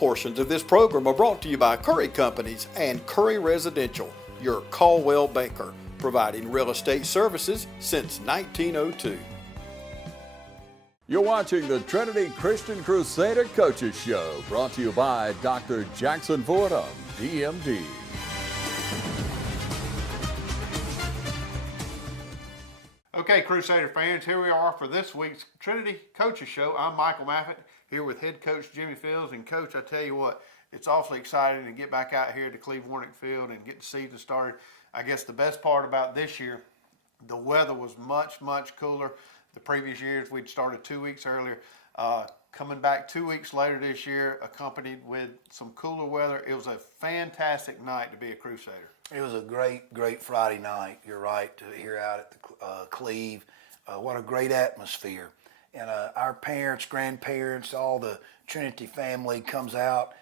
Portions of this program are brought to you by Curry Companies and Curry Residential, your Caldwell banker, providing real estate services since 1902. You're watching the Trinity Christian Crusader Coaches Show, brought to you by Dr. Jackson Fordham, DMD. Okay, Crusader fans, here we are for this week's Trinity Coaches Show. I'm Michael Maffett, here with head coach Jimmy Fields. And coach, I tell you what, it's awfully exciting to get back out here to Cleve-Warnick Field and get the season started. I guess the best part about this year, the weather was much, much cooler. The previous years, we'd started 2 weeks earlier. Coming back 2 weeks later this year, accompanied with some cooler weather. It was a fantastic night to be a Crusader. It was a great Friday night. You're right, to hear out at the Cleve. What a great atmosphere. And our parents, grandparents, all the Trinity family comes out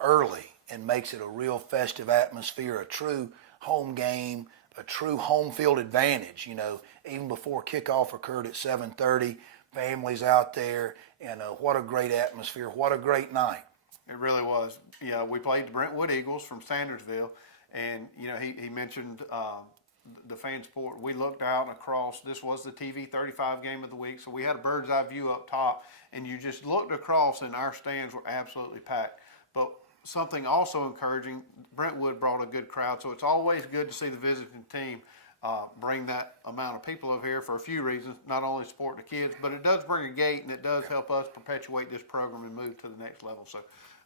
early and makes it a real festive atmosphere, a true home game, a true home field advantage. You know, even before kickoff occurred at 7:30, families out there, and what a great atmosphere, what a great night. It really was. You know, we played the Brentwood Eagles from Sandersville, and you know, he mentioned the fan support. We looked out across. This was the TV 35 game of the week, so we had a bird's eye view up top, and you just looked across, and our stands were absolutely packed. But something also encouraging, Brentwood brought a good crowd, so it's always good to see the visiting team bring that amount of people over here for a few reasons, not only support the kids, but it does bring a gate, and it does help us perpetuate this program and move to the next level. So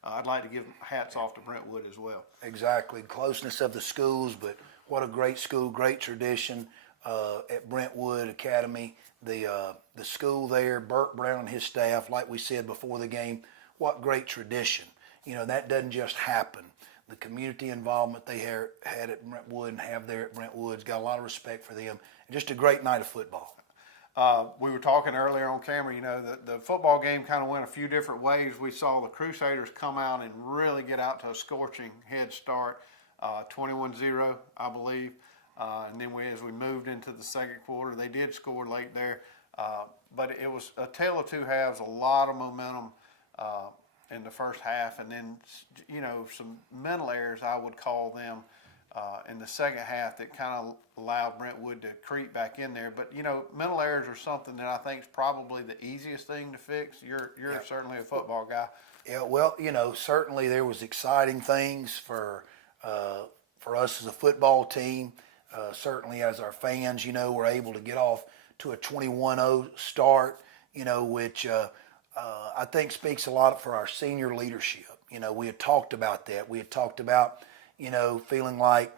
I'd like to give hats off to Brentwood as well. Exactly, closeness of the schools, but what a great school, great tradition at Brentwood Academy. The school there, Burt Brown and his staff, like we said before the game, what great tradition. You know, that doesn't just happen. The community involvement they had at Brentwood and have there at Brentwood's got a lot of respect for them. And just a great night of football. We were talking earlier on camera, you know, the football game kind of went a few different ways. We saw the Crusaders come out and really get out to a scorching head start, 21-0, I believe. And then as we moved into the second quarter, they did score late there. But it was a tale of two halves, a lot of momentum in the first half, and then, you know, some mental errors, I would call them, in the second half that kind of allowed Brentwood to creep back in there. But, you know, mental errors are something that I think is probably the easiest thing to fix. You're certainly a football guy. Yeah, well, you know, certainly there was exciting things for us as a football team. Certainly as our fans, you know, were able to get off to a 21-0 start, you know, which I think speaks a lot for our senior leadership. You know, we had talked about that. We had talked about, you know, feeling like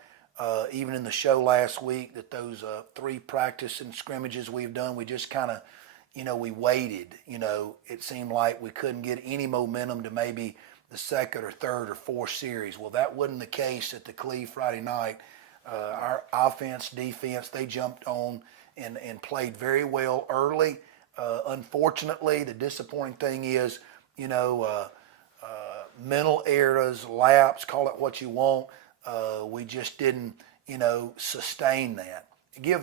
even in the show last week that those 3 practice and scrimmages we've done, we just kind of, you know, we waited. You know, it seemed like we couldn't get any momentum to maybe the second or third or fourth series. Well, that wasn't the case at the Cleve Friday night. Our offense, defense, they jumped on and played very well early. Unfortunately, the disappointing thing is, you know, mental errors, laps, call it what you want. We just didn't, you know, sustain that. Give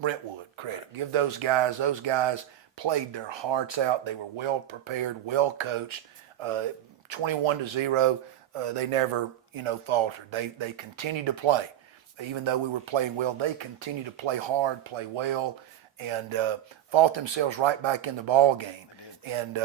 Brentwood credit. Give those guys. Those guys played their hearts out. They were well prepared, well coached. 21-0, they never, you know, faltered. They continued to play. Even though we were playing well, they continued to play hard, play well, and fought themselves right back in the ball game. And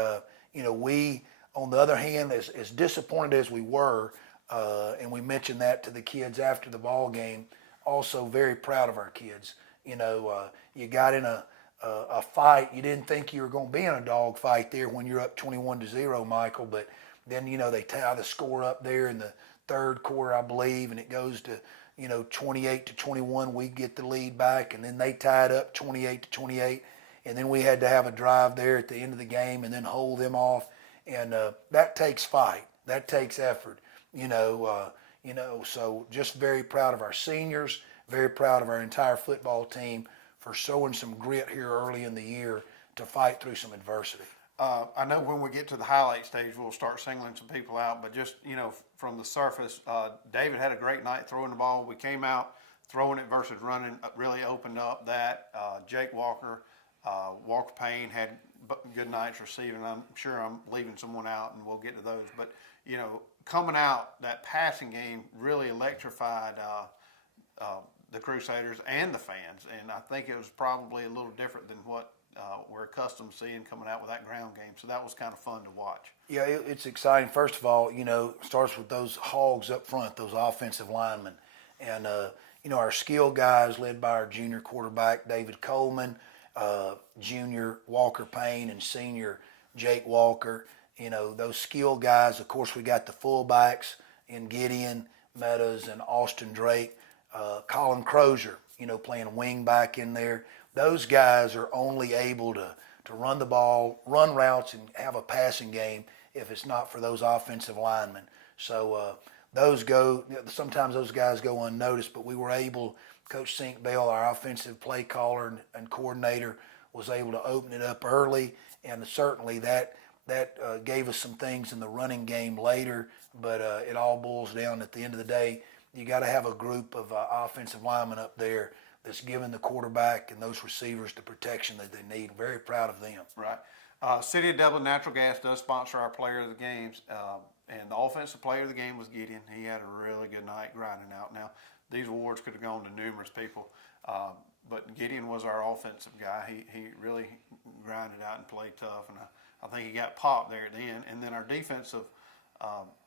you know, we, on the other hand, as disappointed as we were, and we mentioned that to the kids after the ball game, also very proud of our kids. You know, you got in a fight. You didn't think you were going to be in a dog fight there when you're up 21-0, Michael, but then, you know, they tie the score up there in the third quarter, I believe, and it goes to, you know, 28-21. We get the lead back, and then they tied up 28-28. And then we had to have a drive there at the end of the game and then hold them off. And that takes fight. That takes effort. You know, so just very proud of our seniors, very proud of our entire football team for showing some grit here early in the year to fight through some adversity. I know when we get to the highlight stage, we'll start singling some people out, but just, you know, from the surface, David had a great night throwing the ball. We came out throwing it versus running, really opened up that. Jake Walker, Walker Payne had good nights receiving. I'm sure I'm leaving someone out, and we'll get to those. But coming out, that passing game really electrified the Crusaders and the fans, and I think it was probably a little different than what we're accustomed to seeing coming out with that ground game. So that was kind of fun to watch. Yeah, it's exciting. First of all, it starts with those hogs up front, those offensive linemen. And, our skill guys led by our junior quarterback, David Coleman, junior Walker Payne, and senior Jake Walker. Those skill guys. Of course, we got the fullbacks in Gideon Meadows and Austin Drake. Colin Crozier, playing wing back in there. Those guys are only able to run the ball, run routes, and have a passing game if it's not for those offensive linemen. So sometimes those guys go unnoticed, but we were able, Coach Sink Bell, our offensive play caller and coordinator, was able to open it up early, and certainly that gave us some things in the running game later, but it all boils down at the end of the day. You got to have a group of offensive linemen up there that's giving the quarterback and those receivers the protection that they need. Very proud of them. Right. City of Dublin Natural Gas does sponsor our player of the games, and the offensive player of the game was Gideon. He had a really good night grinding out. Now, these awards could have gone to numerous people, but Gideon was our offensive guy. He really grinded out and played tough, and I think he got popped there at the end. And then our defensive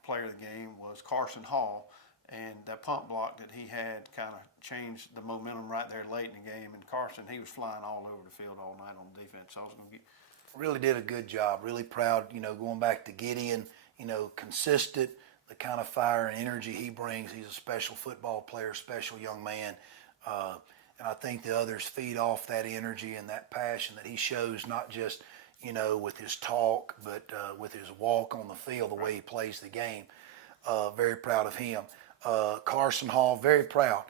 player of the game was Carson Hall. And that punt block that he had kind of changed the momentum right there late in the game. And Carson, he was flying all over the field all night on defense. So I was going to get. Really did a good job. Really proud, going back to Gideon, consistent, the kind of fire and energy he brings. He's a special football player, special young man. And I think the others feed off that energy and that passion that he shows, not just, with his talk, but with his walk on the field, the way he plays the game. Very proud of him. Carson Hall, very proud,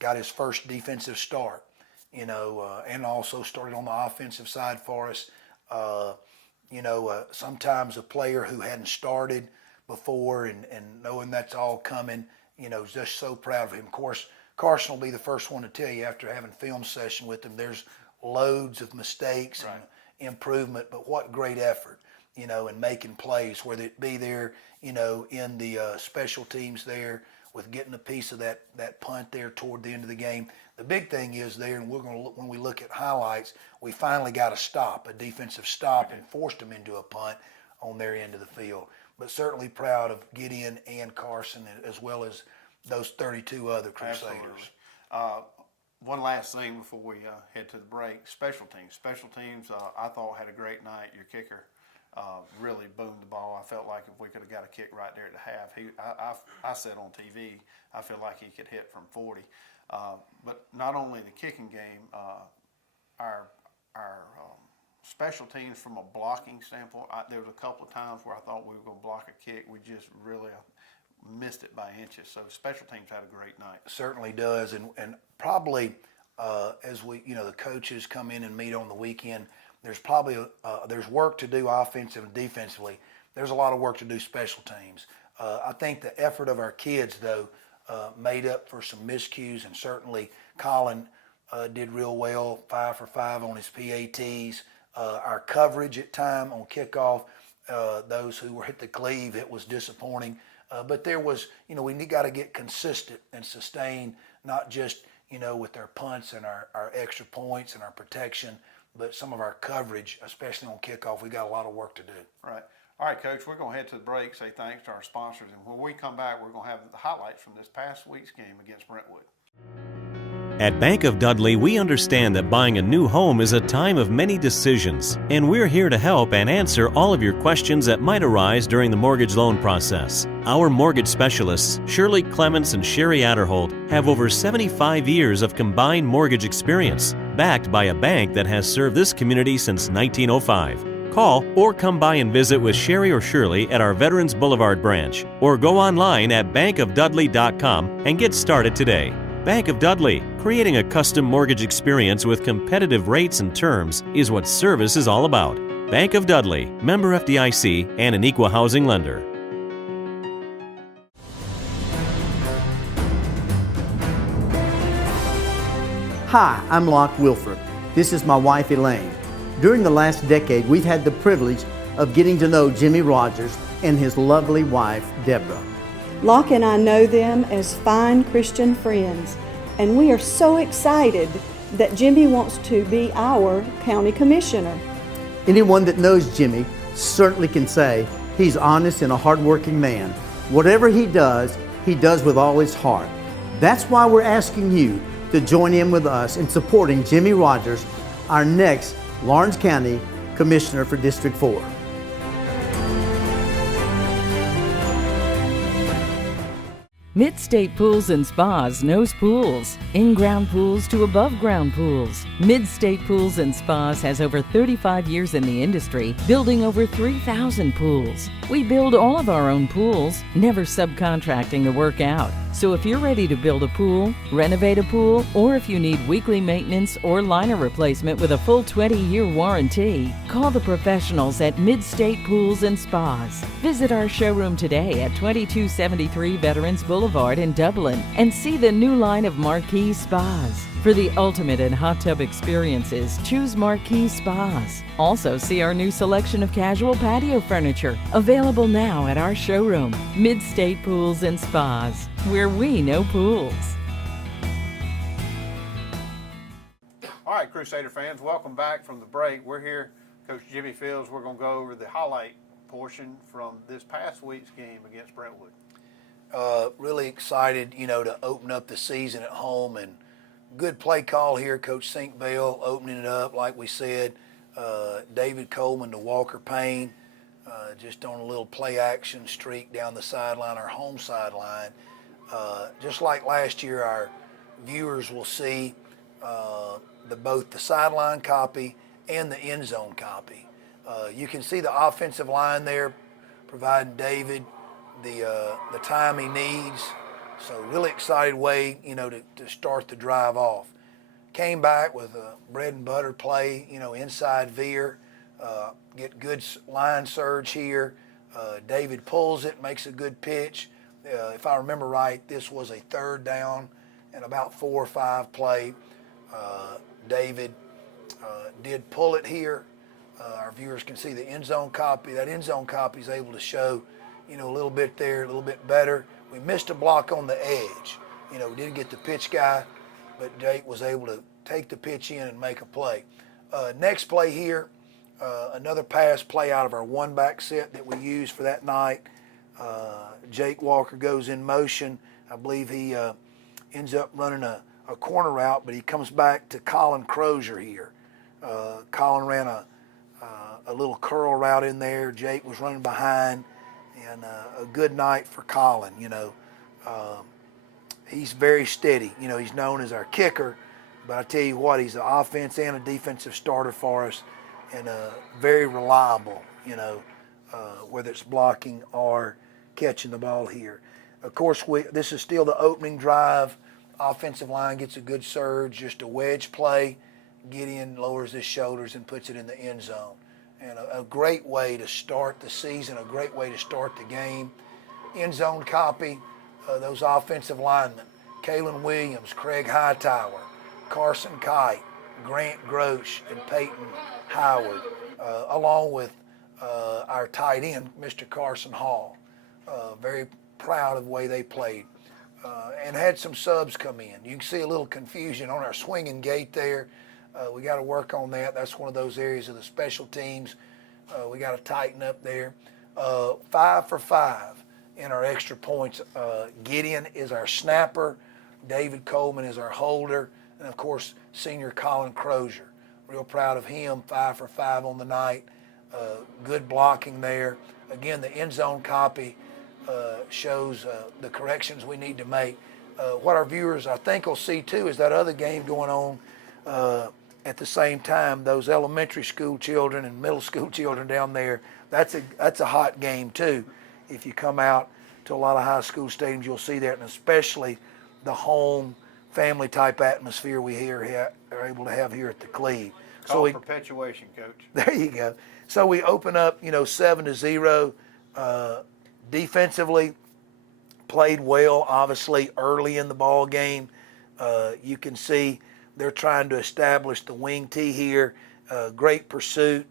got his first defensive start, and also started on the offensive side for us. Sometimes a player who hadn't started before and knowing that's all coming, just so proud of him. Of course, Carson will be the first one to tell you after having film session with him, there's loads of mistakes and improvement, but what great effort, and making plays, whether it be there, in the special teams there with getting a piece of that punt there toward the end of the game. The big thing is there, and we're going to look, when we look at highlights, we finally got a defensive stop, and forced them into a punt on their end of the field. But certainly proud of Gideon and Carson, as well as those 32 other Crusaders. One last thing before we head to the break, special teams. Special teams, I thought, had a great night. Your kicker really boomed the ball. I felt like if we could have got a kick right there at the half, I said on TV, I feel like he could hit from 40. But not only the kicking game, our special teams from a blocking standpoint, there was a couple of times where I thought we were going to block a kick. We just really missed it by inches. So special teams had a great night. Certainly does, and probably as we, the coaches come in and meet on the weekend, there's probably there's work to do offensive and defensively. There's a lot of work to do special teams. I think the effort of our kids, though, made up for some miscues, and certainly Colin did real well, 5 for 5 on his PATs. Our coverage at time on kickoff, those who were at the cleave, it was disappointing. But there was, we got to get consistent and sustain, not just, with our punts and our extra points and our protection, but some of our coverage, especially on kickoff. We got a lot of work to do. Right. All right, Coach, we're going to head to the break, say thanks to our sponsors, and when we come back, we're going to have the highlights from this past week's game against Brentwood. At Bank of Dudley, we understand that buying a new home is a time of many decisions, and we're here to help and answer all of your questions that might arise during the mortgage loan process. Our mortgage specialists, Shirley Clements and Sherry Adderholt, have over 75 years of combined mortgage experience, backed by a bank that has served this community since 1905. Call or come by and visit with Sherry or Shirley at our Veterans Boulevard branch, or go online at bankofdudley.com and get started today. Bank of Dudley, creating a custom mortgage experience with competitive rates and terms is what service is all about. Bank of Dudley, member FDIC, and an equal housing lender. Hi, I'm Locke Wilford. This is my wife Elaine. During the last decade, we've had the privilege of getting to know Jimmy Rogers and his lovely wife, Deborah. Locke and I know them as fine Christian friends, and we are so excited that Jimmy wants to be our county commissioner. Anyone that knows Jimmy certainly can say he's honest and a hardworking man. Whatever he does with all his heart. That's why we're asking you to join in with us in supporting Jimmy Rogers, our next Lawrence County Commissioner for District 4. Mid-State Pools and Spas knows pools, in-ground pools to above-ground pools. Mid-State Pools and Spas has over 35 years in the industry, building over 3,000 pools. We build all of our own pools, never subcontracting the work out. So if you're ready to build a pool, renovate a pool, or if you need weekly maintenance or liner replacement with a full 20-year warranty, call the professionals at Mid-State Pools and Spas. Visit our showroom today at 2273 Veterans Boulevard in Dublin and see the new line of Marquee Spas. For the ultimate in hot tub experiences, choose Marquee Spas. Also see our new selection of casual patio furniture, available now at our showroom, Mid-State Pools and Spas, where we know pools. All right, Crusader fans, welcome back from the break. We're here, Coach Jimmy Fields. We're going to go over the highlight portion from this past week's game against Brentwood. Really excited, to open up the season at home, and good play call here. Coach Sinkvale opening it up, like we said. David Coleman to Walker Payne, just on a little play action streak down the sideline, our home sideline. Just like last year, our viewers will see both the sideline copy and the end zone copy. You can see the offensive line there providing David the time he needs. So really excited way, to start the drive off. Came back with a bread and butter play, inside veer, get good line surge here. David pulls it, makes a good pitch. If I remember right, this was a third down and about 4 or 5 play. David did pull it here. Our viewers can see the end zone copy. That end zone copy is able to show, a little bit there, a little bit better. We missed a block on the edge. We didn't get the pitch guy, but Jake was able to take the pitch in and make a play. Next play here, another pass play out of our one-back set that we used for that night. Jake Walker goes in motion. I believe he ends up running a corner route, but he comes back to Colin Crozier here. Colin ran a little curl route in there. Jake was running behind. And a good night for Colin, He's very steady. He's known as our kicker, but I tell you what, he's an offense and a defensive starter for us, and very reliable, whether it's blocking or catching the ball here. Of course, this is still the opening drive. Offensive line gets a good surge, just a wedge play. Gideon lowers his shoulders and puts it in the end zone. And a great way to start the season, a great way to start the game. End zone copy, those offensive linemen, Kalen Williams, Craig Hightower, Carson Kite, Grant Grosh, and Peyton Howard, along with our tight end, Mr. Carson Hall. Very proud of the way they played. And had some subs come in. You can see a little confusion on our swinging gate there. We got to work on that. That's one of those areas of the special teams we got to tighten up there. 5 for 5 in our extra points. Gideon is our snapper. David Coleman is our holder. And, of course, senior Colin Crozier. Real proud of him, 5 for 5 on the night. Good blocking there. Again, the end zone copy shows the corrections we need to make. What our viewers, I think, will see, too, is that other game going on at the same time. Those elementary school children and middle school children down there, that's a hot game, too. If you come out to a lot of high school stadiums, you'll see that, and especially the home family-type atmosphere we are able to have here at the Cleve. Call perpetuation, Coach. There you go. So we open up, 7-0. Defensively, played well, obviously, early in the ball game. You can see they're trying to establish the wing tee here. great pursuit.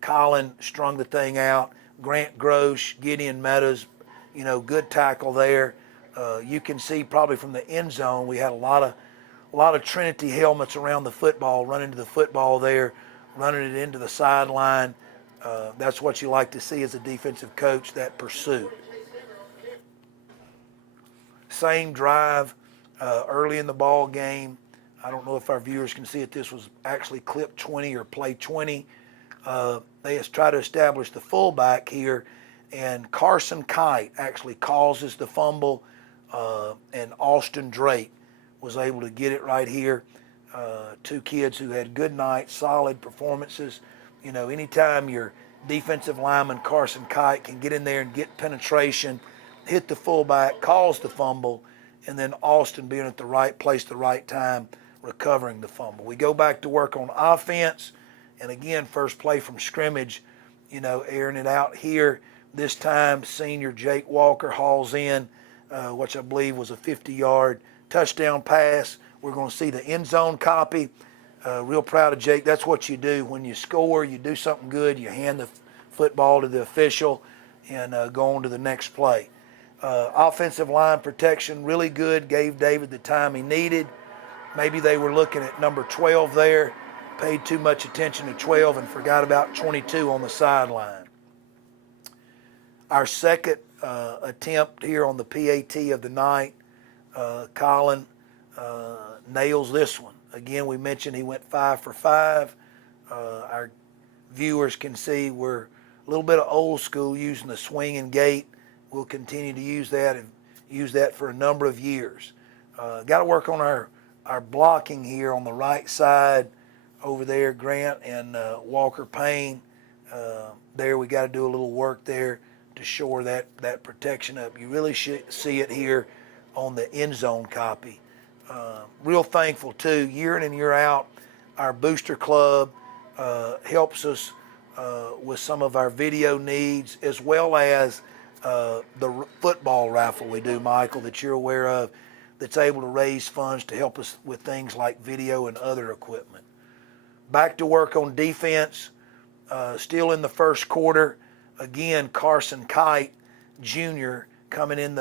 Colin strung the thing out. Grant Grosh, Gideon Meadows, good tackle there. You can see probably from the end zone we had a lot of Trinity helmets around the football, running to the football there, running it into the sideline. That's what you like to see as a defensive coach, that pursuit. Same drive early in the ball game. I don't know if our viewers can see it. This was actually clip 20 or play 20. They try to establish the fullback here, and Carson Kite actually causes the fumble, and Austin Drake was able to get it right here. Two kids who had good nights, solid performances. Anytime your defensive lineman Carson Kite can get in there and get penetration, hit the fullback, cause the fumble, and then Austin being at the right place, the right time, recovering the fumble. We go back to work on offense, and again, first play from scrimmage, airing it out here. This time, senior Jake Walker hauls in, which I believe was a 50-yard touchdown pass. We're going to see the end zone copy. Real proud of Jake. That's what you do when you score. You do something good. You hand the football to the official and go on to the next play. Offensive line protection, really good. Gave David the time he needed. Maybe they were looking at number 12 there, paid too much attention to 12 and forgot about 22 on the sideline. Our second attempt here on the PAT of the night, Colin nails this one. Again, we mentioned he went 5 for 5. Our viewers can see we're a little bit of old school using the swing and gate. We'll continue to use that and use that for a number of years. Got to work on our blocking here on the right side over there, Grant and Walker Payne. There we got to do a little work there to shore that protection up. You really should see it here on the end zone copy. Real thankful too, year in and year out, our booster club helps us with some of our video needs, as well as the football raffle we do, Michael, that you're aware of, that's able to raise funds to help us with things like video and other equipment. Back to work on defense, still in the first quarter. Again, Carson Kite Jr. coming in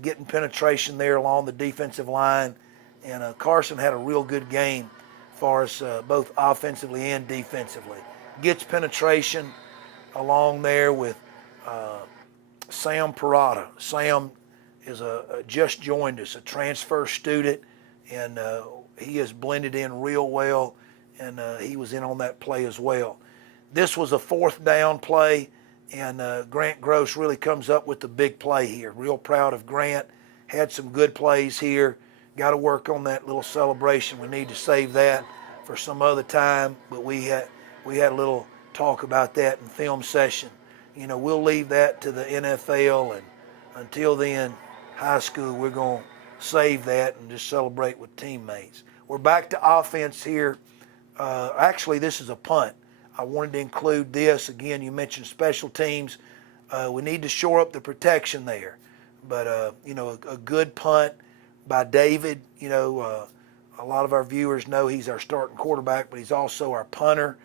getting penetration there along the defensive line. And Carson had a real good game for us, both offensively and defensively. Gets penetration along there with Sam Parada. Sam is just joined us, a transfer student, and he has blended in real well, and he was in on that play as well. This was a 4th down play, and Grant Gross really comes up with the big play here. Real proud of Grant. Had some good plays here. Got to work on that little celebration. We need to save that for some other time, but we had a little talk about that in film session. We'll leave that to the NFL, and until then, high school, we're going to save that and just celebrate with teammates. We're back to offense here. Actually, this is a punt. I wanted to include this. Again, you mentioned special teams. We need to shore up the protection there. But, a good punt by David. A lot of our viewers know he's our starting quarterback, but he's also our punter.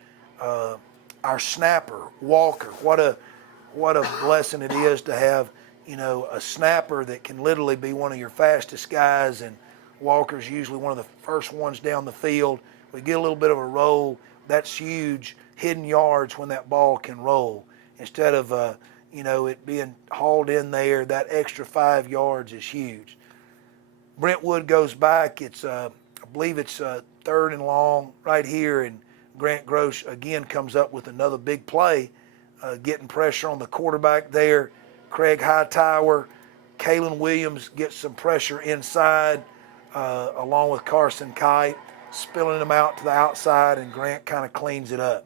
Our snapper, Walker. What a blessing it is to have, a snapper that can literally be one of your fastest guys, and Walker's usually one of the first ones down the field. We get a little bit of a roll. That's huge. Hidden yards when that ball can roll. Instead of, it being hauled in there, that extra 5 yards is huge. Brentwood goes back. It's, I believe it's 3rd and long right here, and Grant Grosh again comes up with another big play, getting pressure on the quarterback there. Craig Hightower, Kalen Williams gets some pressure inside, along with Carson Kite, spilling them out to the outside, and Grant kind of cleans it up.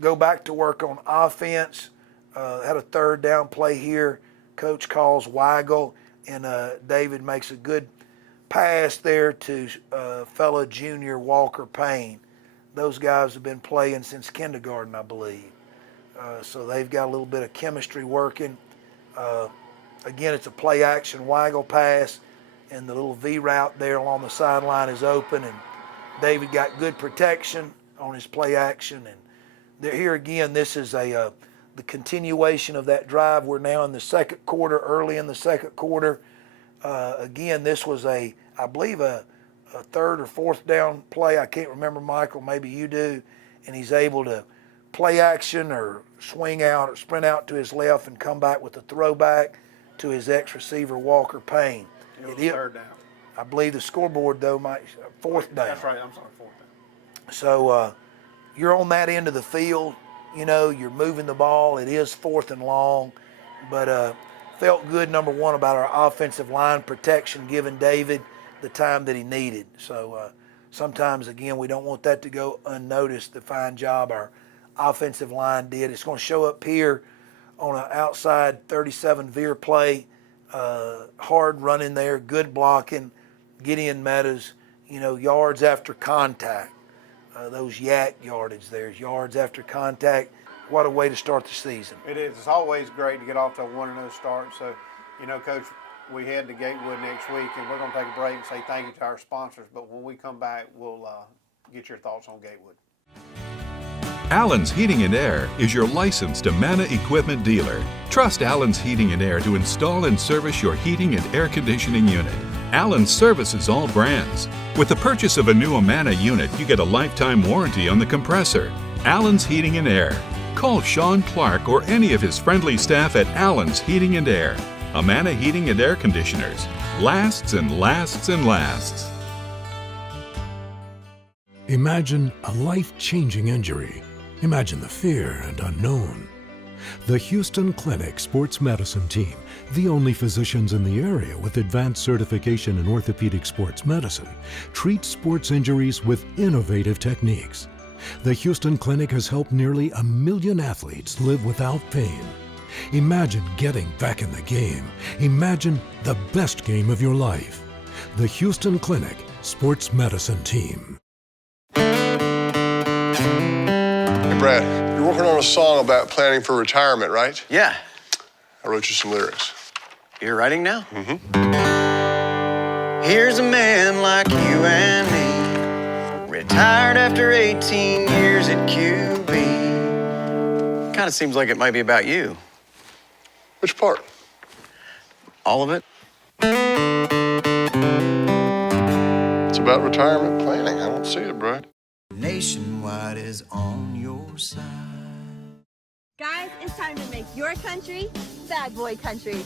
Go back to work on offense. Had a 3rd down play here. Coach calls Weigel, and David makes a good pass there to fellow junior Walker Payne. Those guys have been playing since kindergarten, I believe. So they've got a little bit of chemistry working. Again, it's a play action Weigel pass, and the little V route there along the sideline is open, and David got good protection on his play action. And here again, this is the continuation of that drive. We're now in the second quarter, early in the second quarter. Again, this was I believe a third or fourth down play. I can't remember, Michael, maybe you do. And he's able to play action or swing out or sprint out to his left and come back with a throwback to his ex-receiver, Walker Payne. It was third down. I believe the scoreboard, though, fourth down. That's right. I'm sorry, fourth down. So you're on that end of the field. You know, you're moving the ball. It is fourth and long. But felt good, number one, about our offensive line protection, giving David the time that he needed. So sometimes, again, we don't want that to go unnoticed, the fine job our offensive line did. It's going to show up here on an outside 37 veer play, hard running there, good blocking, Gideon Meadows, you know, yards after contact. Those yak yardage there, yards after contact. What a way to start the season. It is. It's always great to get off to a 1-0 start. So, you know, Coach, we head to Gatewood next week, and we're going to take a break and say thank you to our sponsors. But when we come back, we'll get your thoughts on Gatewood. Allen's Heating and Air is your licensed Amana equipment dealer. Trust Allen's Heating and Air to install and service your heating and air conditioning unit. Allen's services all brands. With the purchase of a new Amana unit, you get a lifetime warranty on the compressor. Allen's Heating and Air. Call Sean Clark or any of his friendly staff at Allen's Heating and Air. Amana Heating and Air Conditioners. Lasts and lasts and lasts. Imagine a life-changing injury. Imagine the fear and unknown. The Houston Clinic Sports Medicine Team, the only physicians in the area with advanced certification in orthopedic sports medicine, treats sports injuries with innovative techniques. The Houston Clinic has helped nearly 1 million athletes live without pain. Imagine getting back in the game. Imagine the best game of your life. The Houston Clinic Sports Medicine Team. Hey, Brad, you're working on a song about planning for retirement, right? Yeah. I wrote you some lyrics. You're writing now? Mm-hmm. Here's a man like you and me, retired after 18 years at QB. Kind of seems like it might be about you. Which part? All of it? It's about retirement planning. I don't see it, Brad. Nationwide is on your side. Guys, it's time to make your country bad boy country.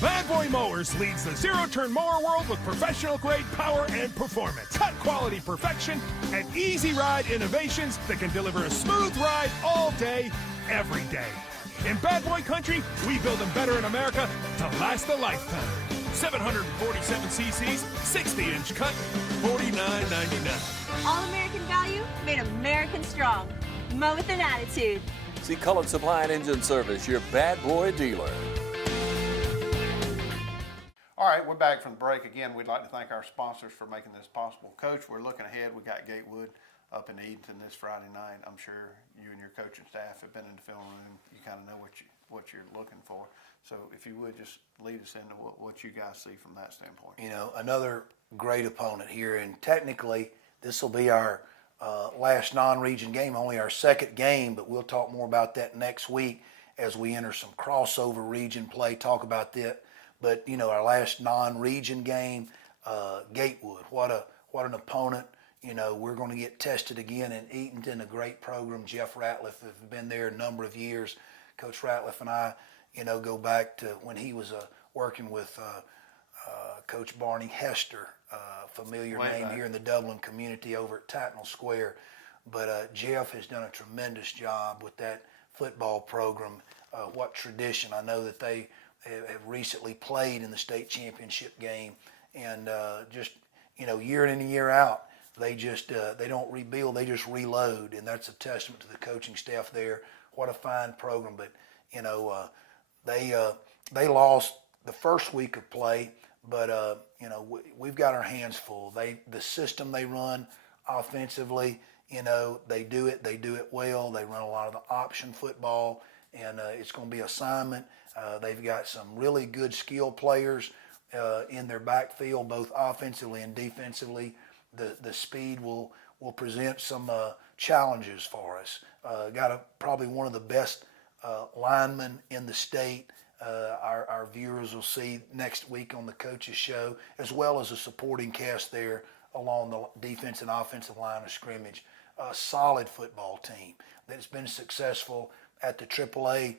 Bad Boy Mowers leads the zero-turn mower world with professional-grade power and performance, cut-quality perfection, and easy-ride innovations that can deliver a smooth ride all day, every day. In Bad Boy Country, we build them better in America to last a lifetime. 747 cc's, 60-inch cut, $49.99. All-American value made American strong. Mow with an attitude. See Cullen Supply and Engine Service, your Bad Boy dealer. All right, we're back from the break. Again, we'd like to thank our sponsors for making this possible. Coach, we're looking ahead. We got Gatewood up in Edenton this Friday night. I'm sure you and your coaching staff have been in the film room. You kind of know what you're looking for. So if you would just lead us into what you guys see from that standpoint. You know, another great opponent here, and technically this will be our last non-region game, only our second game, but we'll talk more about that next week as we enter some crossover region play, talk about that. But, you know, our last non-region game, Gatewood, what an opponent. You know, we're going to get tested again in Edenton, a great program. Jeff Ratliff has been there a number of years. Coach Ratliff and I, you know, go back to when he was working with Coach Barney Hester, familiar name here in the Dublin community over at Tatnall Square. But Jeff has done a tremendous job with that football program. What tradition. I know that they have recently played in the state championship game, and just, you know, year in and year out, they just they don't rebuild, they just reload, and that's a testament to the coaching staff there. What a fine program. But, you know, they lost the first week of play, but you know, we've got our hands full. The system they run offensively, you know, they do it well. They run a lot of the option football, and it's going to be assignment. They've got some really good skill players in their backfield, both offensively and defensively. The speed will will present some challenges for us. Got probably one of the best linemen in the state. Our viewers will see next week on the Coaches Show, as well as a supporting cast there along the defense and offensive line of scrimmage. A solid football team that's been successful at the AAA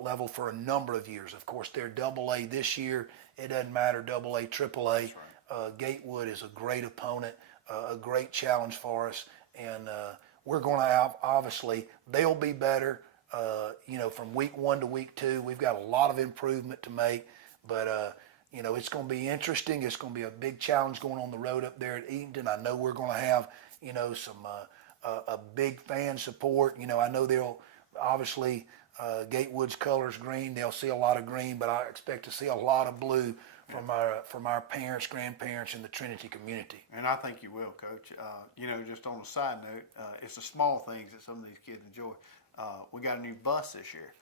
level for a number of years. Of course, they're AA this year. It doesn't matter, AA, AAA. Gatewood is a great opponent, a great challenge for us, and we're going to obviously, they'll be better. From week 1 to week 2, we've got a lot of improvement to make, but it's going to be interesting. It's going to be a big challenge going on the road up there at Eatonton. I know we're going to have, some a big fan support. I know they'll obviously Gatewood's colors green. They'll see a lot of green, but I expect to see a lot of blue from our parents, grandparents, and the Trinity community. And I think you will, Coach. Just on a side note, it's the small things that some of these kids enjoy. We got a new bus this year.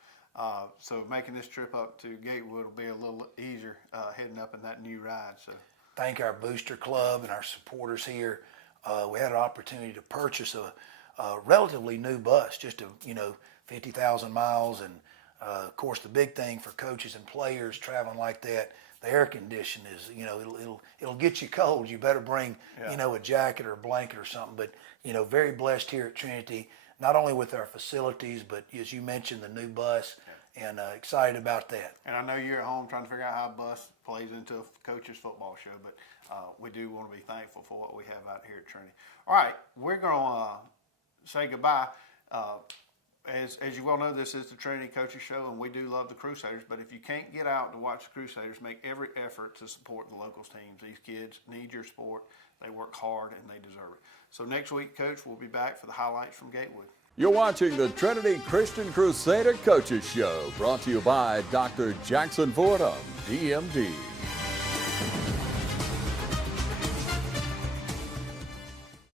So making this trip up to Gatewood will be a little easier heading up in that new ride. So thank our booster club and our supporters here. We had an opportunity to purchase a relatively new bus, just 50,000 miles. And of course, the big thing for coaches and players traveling like that, the air condition is, it'll get you cold. You better bring, a jacket or a blanket or something. But, very blessed here at Trinity, not only with our facilities, but as you mentioned, the new bus, and excited about that. And I know you're at home trying to figure out how a bus plays into a coach's football show, but we do want to be thankful for what we have out here at Trinity. All right, we're going to say goodbye. As you well know, this is the Trinity Coaches Show, and we do love the Crusaders, but if you can't get out to watch the Crusaders, make every effort to support the locals teams. These kids need your support. They work hard, and they deserve it. So next week, Coach, we'll be back for the highlights from Gatewood. You're watching the Trinity Christian Crusader Coaches Show, brought to you by Dr. Jackson Fordham, DMD.